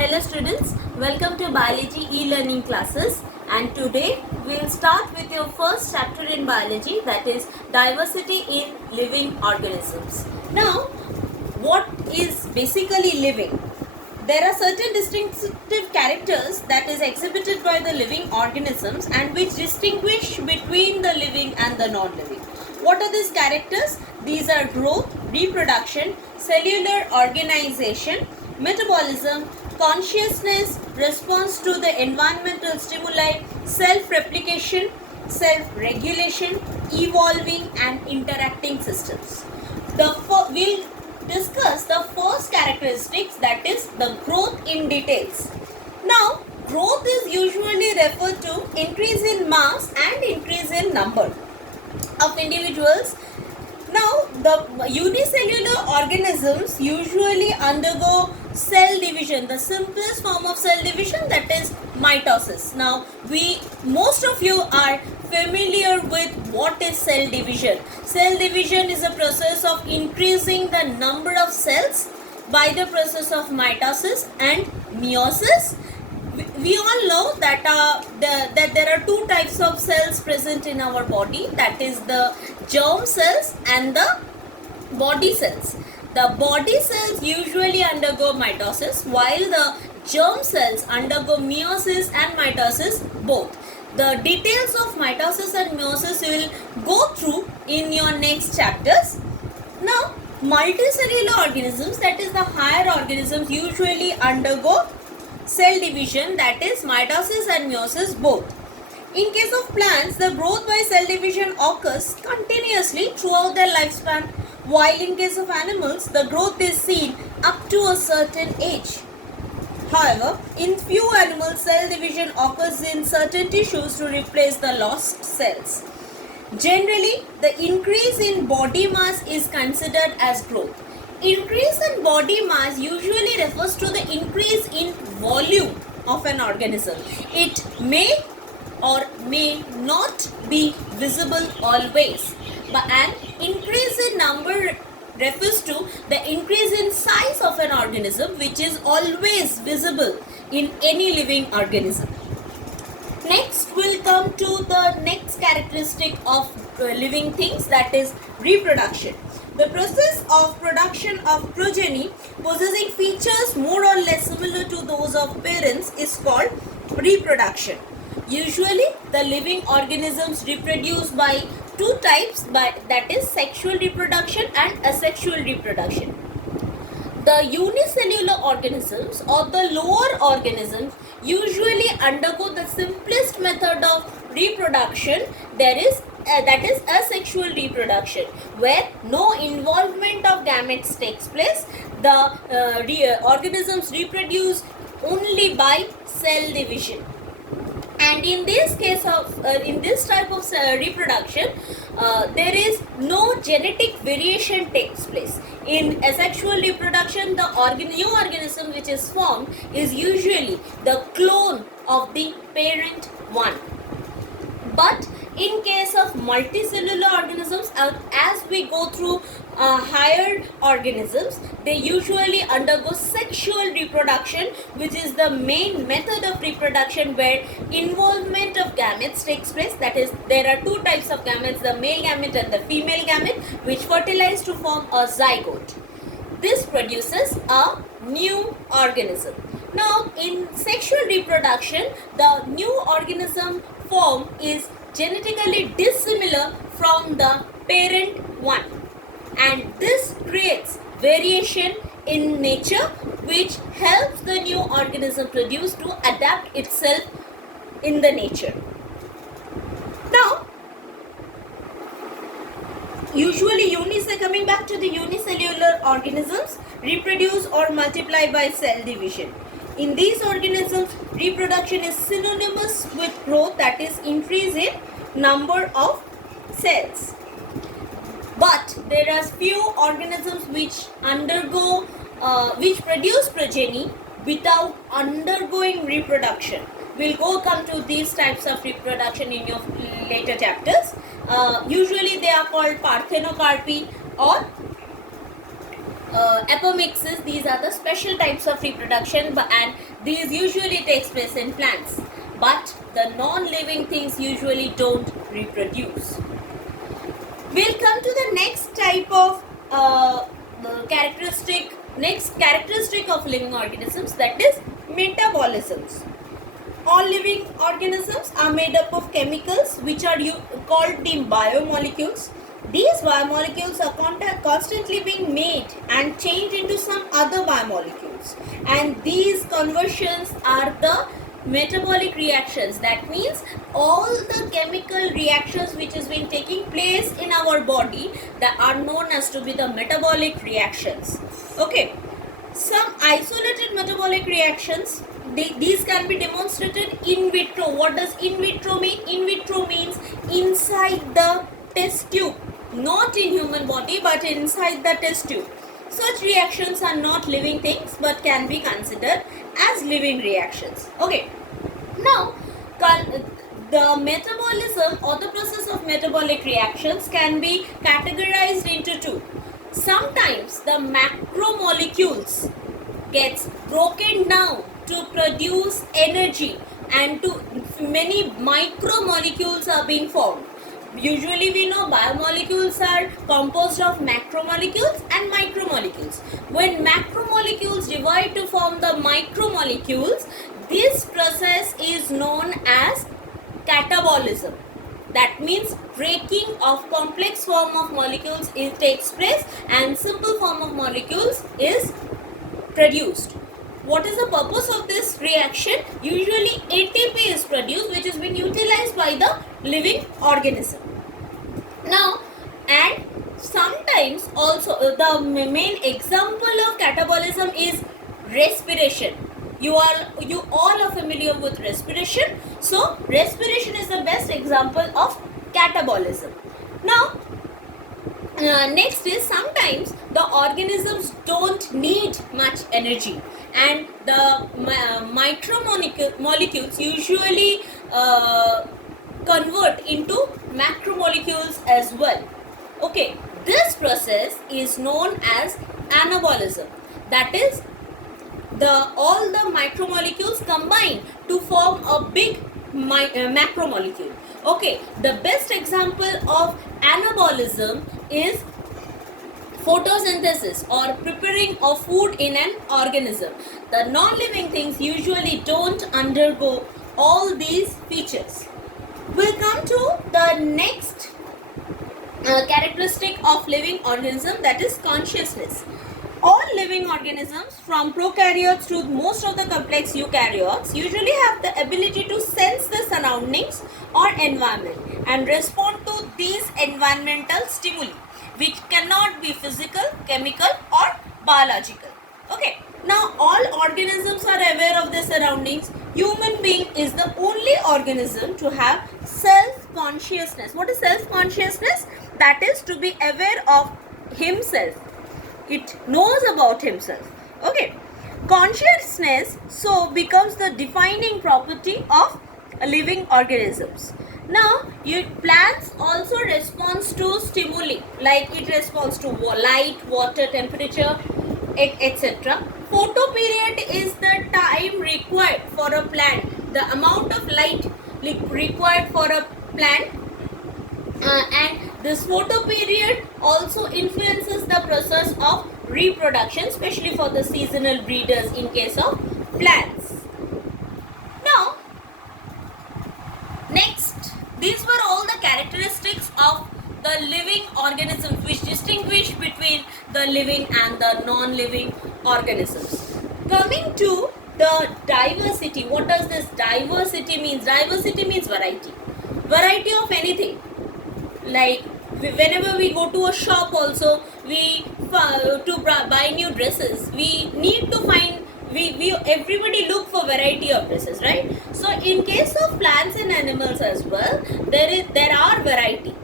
Hello students, welcome to biology e-learning classes, and today we will start with your first chapter in biology, that is diversity in living organisms. Now, what is basically living? There are certain distinctive characters that is exhibited by the living organisms and which distinguish between the living and the non-living. What are these characters? These are growth, reproduction, cellular organization, metabolism, consciousness, response to the environmental stimuli, self-replication, self-regulation, evolving and interacting systems. We'll discuss the first characteristics, that is the growth in details. Now, growth is usually referred to increase in mass and increase in number of individuals. Now, the unicellular organisms usually undergo cell division, the simplest form of cell division, that is mitosis. Now, most of you are familiar with what is cell division. Cell division is a process of increasing the number of cells by the process of mitosis and meiosis. We all know that that there are two types of cells present in our body, that is the germ cells and the body cells. The body cells usually undergo mitosis while the germ cells undergo meiosis and mitosis both. The details of mitosis and meiosis we will go through in your next chapters. Now, multicellular organisms, that is the higher organisms, usually undergo cell division, that is mitosis and meiosis both. In case of plants, the growth by cell division occurs continuously throughout their lifespan, while in case of animals, the growth is seen up to a certain age. However, in few animals, cell division occurs in certain tissues to replace the lost cells. Generally, the increase in body mass is considered as growth. Increase in body mass usually refers to the increase in volume of an organism. It may or may not be visible always, but an increase in number refers to the increase in size of an organism, which is always visible in any living organism. Next, we'll come to the next characteristic of living things, that is reproduction. The process of production of progeny possessing features more or less similar to those of parents is called reproduction. Usually, the living organisms reproduce by two types, that is sexual reproduction and asexual reproduction. The unicellular organisms or the lower organisms usually undergo the simplest method of reproduction, that is asexual reproduction, where no involvement of gametes takes place. The organisms reproduce only by cell division. And in this case of in this type of reproduction, there is no genetic variation takes place. In asexual reproduction, the new organism which is formed is usually the clone of the parent one. But in case of multicellular organisms, as we go through higher organisms, they usually undergo sexual reproduction, which is the main method of reproduction where involvement of gametes takes place. That is, there are two types of gametes, the male gamete and the female gamete, which fertilize to form a zygote. This produces a new organism. Now, in sexual reproduction, the new organism form is genetically dissimilar from the parent one, and this creates variation in nature which helps the new organism produce to adapt itself in the nature. Now, usually coming back to the unicellular organisms reproduce or multiply by cell division. In these organisms, reproduction is synonymous with growth, that is increase in number of cells. But there are few organisms which which produce progeny without undergoing reproduction. We'll come to these types of reproduction in your later chapters. Usually they are called parthenocarpy or apomixis. These are the special types of reproduction, and these usually takes place in plants. But the non-living things usually don't reproduce. We'll come to the next type of next characteristic of living organisms, that is metabolisms. All living organisms are made up of chemicals which are called the biomolecules. These biomolecules are constantly being made and changed into some other biomolecules, and these conversions are the metabolic reactions. That means all the chemical reactions which has been taking place in our body that are known as to be the metabolic reactions. Okay, some isolated metabolic reactions, these can be demonstrated in vitro. What does in vitro mean? In vitro means inside the test tube, not in human body but inside the test tube. Such reactions are not living things but can be considered as living reactions. Okay, now the metabolism or the process of metabolic reactions can be categorized into two. Sometimes the macromolecules gets broken down to produce energy, and many micromolecules are being formed. Usually we know biomolecules are composed of macromolecules and micromolecules. When macromolecules divide to form the micromolecules, this process is known as catabolism. That means breaking of complex form of molecules takes place and simple form of molecules is produced. What is the purpose of this reaction? Usually ATP is produced, which is being utilized by the living organism. Now, and sometimes also the main example of catabolism is respiration. You all are familiar with respiration. So respiration is the best example of catabolism. Now, next is sometimes the organisms don't need much energy, and the micromolecules usually convert into macromolecules as well. Okay, this process is known as anabolism. That is, all the micromolecules combine to form a big macromolecule. Okay, the best example of anabolism is photosynthesis or preparing of food in an organism. The non-living things usually don't undergo all these features. We'll come to the next characteristic of living organism, that is consciousness. All living organisms from prokaryotes to most of the complex eukaryotes usually have the ability to sense the surroundings or environment and respond to these environmental stimuli, which cannot be physical, chemical or biological. Okay, now all organisms are aware of their surroundings. Human being is the only organism to have self-consciousness. What is self-consciousness? That is to be aware of himself. It knows about himself. Okay, consciousness so becomes the defining property of living organisms. Now, plants also responds to stimuli, like it responds to light, water, temperature, etc. Photoperiod is the time required for a plant, the amount of light required for a plant, and this photoperiod also influences the process of reproduction, especially for the seasonal breeders in case of plants. Now, next, these were all the characteristics of the living organisms which distinguish between the living and the non-living organisms. Coming to the diversity, what does this diversity mean? Diversity means variety. Variety of anything. Like whenever we go to a shop also, we to buy new dresses, we need to find, everybody look for variety of dresses, right? So in case of plants and animals as well, there are variety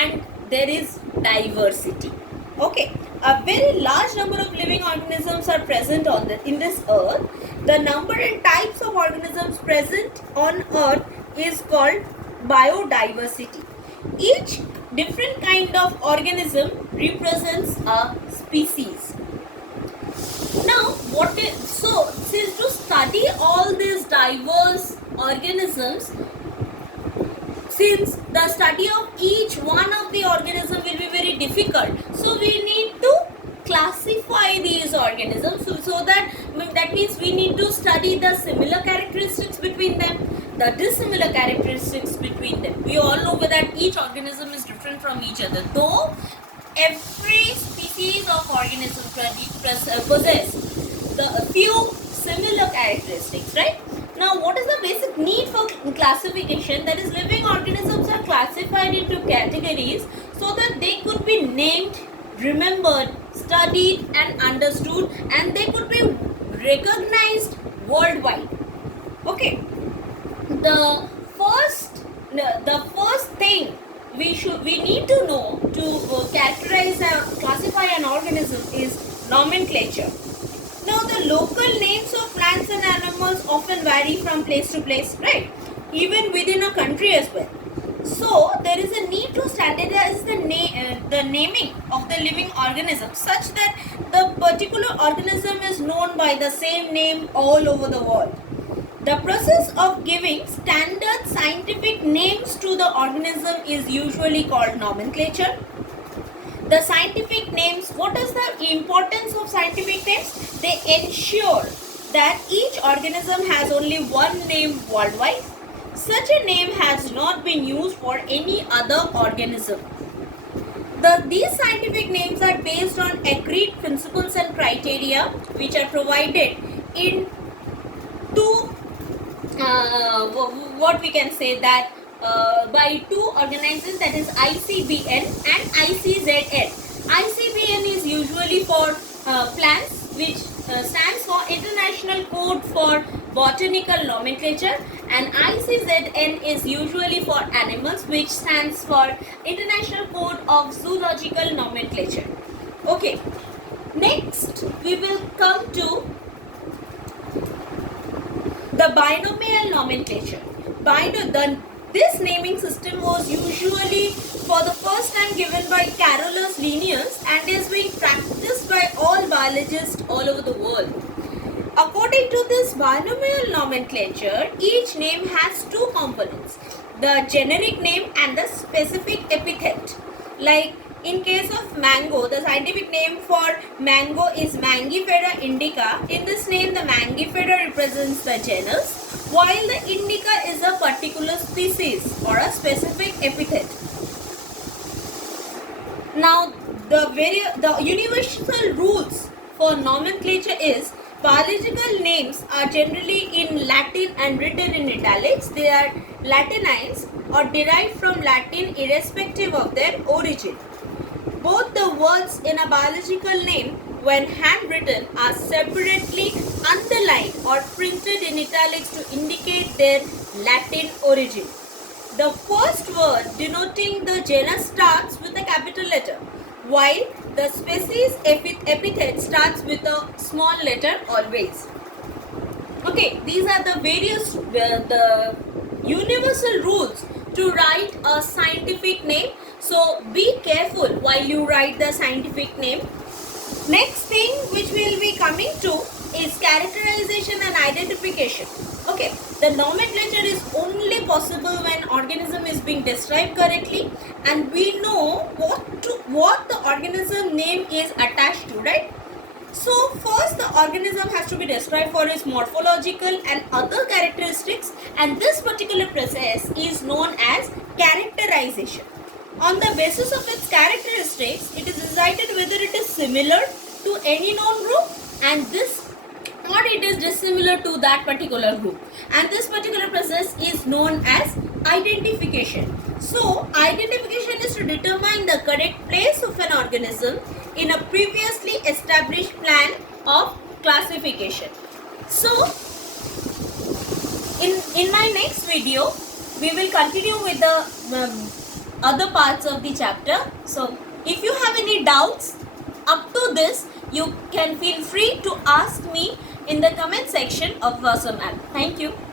and there is diversity. Okay, a very large number of living organisms are present in this earth. The number and types of organisms present on earth is called biodiversity. Each different kind of organism represents a species. Now, since to study all these diverse organisms, since the study of each one of the organism will be very difficult, so we need to classify these organisms. So that means we need to study the similar characteristics between them, the dissimilar characteristics between them. We all know that each organism is different from each other, though every species of organism possess the few similar characteristics, right? Now, what is the basic need for classification? That is, living organisms are classified into categories so that they could be named, remembered, studied and understood, and they could be recognized worldwide. Okay. The first thing we need to know to characterize or classify an organism is nomenclature. Now, the local names of plants and animals often vary from place to place, right? Even within a country as well. So, there is a need to standardize the naming of the living organism such that the particular organism is known by the same name all over the world. The process of giving standard scientific names to the organism is usually called nomenclature. The scientific names, what is the importance of scientific names? They ensure that each organism has only one name worldwide. Such a name has not been used for any other organism. These scientific names are based on agreed principles and criteria which are provided in two what we can say that by two organizations, that is ICBN and ICZN. ICBN is usually for plants, which stands for International Code for Botanical Nomenclature, and ICZN is usually for animals, which stands for International Code of Zoological Nomenclature. Okay, next we will come to the binomial nomenclature. This naming system was usually for the first time given by Carolus Linnaeus and is being practiced by all biologists all over the world. According to this binomial nomenclature, each name has two components, the generic name and the specific epithet. Like in case of mango, the scientific name for mango is Mangifera indica. In this name, the Mangifera represents the genus, while the indica is a particular species or a specific epithet. Now, the universal rules for nomenclature is biological names are generally in Latin and written in italics. They are Latinized or derived from Latin irrespective of their origin. Both the words in a biological name, when handwritten, are separately underlined or printed in italics to indicate their Latin origin. The first word denoting the genus starts with a capital letter, while the species epithet starts with a small letter always. Okay, these are the various the universal rules to write a scientific name. So be careful while you write the scientific name. Next thing which we will be coming to is characterization and identification. Okay, the nomenclature is only possible when organism is being described correctly and we know what the organism name is attached to, right? So first the organism has to be described for its morphological and other characteristics, and this particular process is known as characterization. On the basis of its characteristics, it is decided whether it is similar to any known group and or it is dissimilar to that particular group. And this particular process is known as identification. So, identification is to determine the correct place of an organism in a previously established plan of classification. So, in my next video, we will continue with the other parts of the chapter. So, if you have any doubts up to this, you can feel free to ask me in the comment section of WhatsApp app. Thank you.